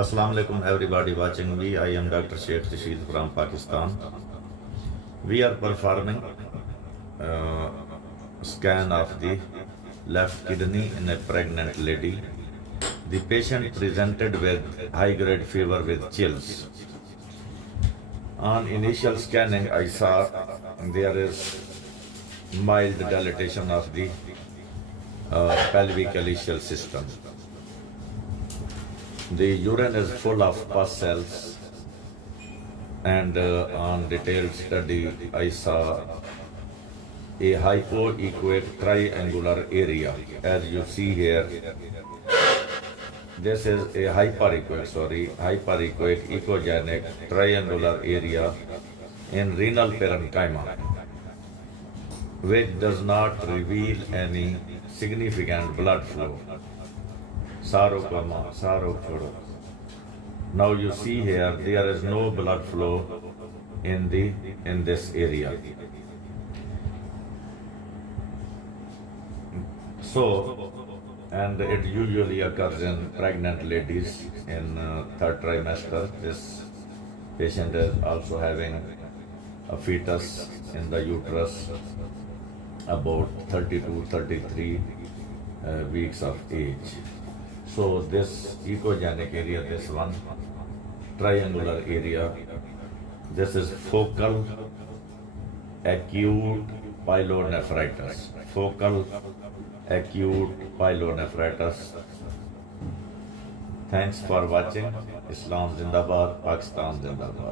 Assalamu alaikum everybody watching me. I am Dr. Sheikh from Pakistan. We are performing scan of the left kidney in a pregnant lady. The patient presented with high-grade fever with chills. On initial scanning, I saw there is mild dilatation of the pelvic ileal system. The urine is full of pus cells, and on detailed study, I saw a hypoechoic triangular area. As you see here, this is a hyperechoic echogenic triangular area in renal parenchyma, which does not reveal any significant blood flow. Now you see here there is no blood flow in this area. So, and it usually occurs in pregnant ladies in third trimester. This patient is also having a fetus in the uterus about 32, 33 weeks of age. So this echogenic area, this one triangular area, this is focal acute pyelonephritis. Focal acute pyelonephritis. Thanks for watching. Islam Zindabad, Pakistan Zindabad.